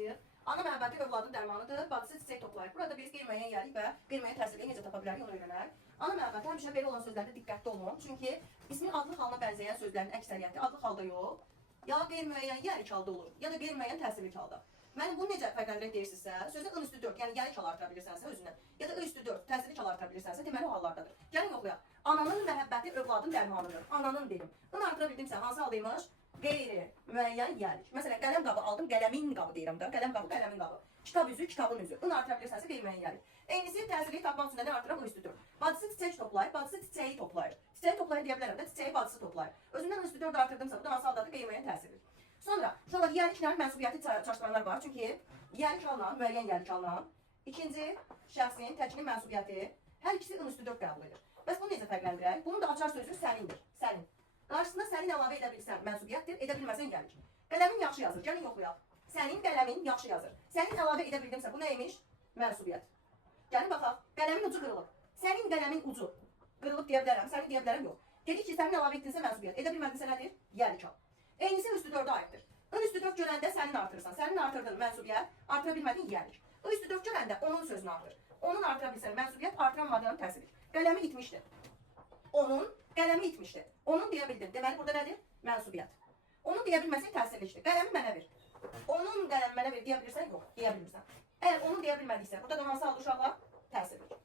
yazıyı. Ana məhəbbəti övladın dərmanıdır. Bacısı çiçək toplayır. Burada biz qeyri-müəyyən yərik və qeyri-müəyyən təsirliyi necə tapa bilərik onu öyrənək. Ana məhəbbəti həmişə belə olan sözlərdə diqqətli olun. Çünki ismin adlı halına bənzəyən sözlərin əksəriyyəti adlı halda yox, ya qeyri-müəyyən yərik halda olur, ya da qeyri-müəyyən təsirlik halda. Mənim bunu necə fərqləndirək deyirsinizsə, sözdə ın üstü 4, yəni yərik hal artıra bilirsənsə özündən, ya da ı üstü 4, təsirlik hal artıra bilirsənsə, deməli o hallardadır. Gəlin yoxlayaq. Ananın məhəbbəti övladın dərmanıdır. Ananın dedim. In artıra bildimsə, hansı haldaymış? Qeyri-müəyyən yərik. Məsələn, qələm qabı aldım, qələmin qabı deyirəm də. Qələm qabı, qələmin qabı. Kitab üzü, kitabın üzü. In artıra bilirsənsə qeyri-müəyyən yərik. Eynisi təsirliyi tapmaq üçün nədən artıraq? I üstü 4. Bacısı çiçək toplayır, bacısı çiçəyi toplayır. Çiçəyi toplayır deyə bilərəm də, çiçəyi bacısı toplayır. Özündən ı üstü 4 artırdımsa, bu da hansı haldadır? Qeyri-müəyyən təsirlik. Sonra, şuralar yəriklə mənsubiyyəti çaşdıranlar var. Çünki yərik halla, müəyyən yərik halla ikinci şəxsin təkinin mənsubiyyəti hər ikisi ın üstü 4 qəbul edir. Bəs bunu necə fərqləndirək? Bunun da açar sözü sənindir. Sənin. Qarşısında sənin əlavə edə bilirsən mənsubiyyətdir, edə bilməsən yərik. Qələmin yaxşı yazır. Gəlin yoxlayaq. Sənin qələmin yaxşı yazır. Sənin əlavə edə bildimsə bu neymiş? Mənsubiyyət. Gəlin baxaq. Qələmin ucu qırılıb. Sənin qələmin ucu qırılıb deyə bilərəm, sənin deyə bilərəm yox. Dedik ki, sənin əlavə etdinsə mənsubiyyət. Edə bilmədinsə nədir? Yərik hal. Eynisi üstü 4'e aittir. In üstü 4 görəndə sənin artırırsan. Sənin artırdığın mənsubiyyət, artıra bilmədin yərik. I üstü 4 görəndə onun sözünü artır. Onun artıra bilsən mənsubiyyət, artıramadığın təsirlik. Qələmi itmişdir. Onun qələmi itmişdir. Onun deyə bildin. Deməli burada nədir? Mənsubiyyət. Onun deyə bilməsin təsirlikdir. Qələmi mənə ver. Onun qələmi mənə ver deyə bilirsən? Yox, deyə bilmirsən. Əgər onu deyə bilmədiksə, burada da hansı halda uşaqlar? Təsirlik.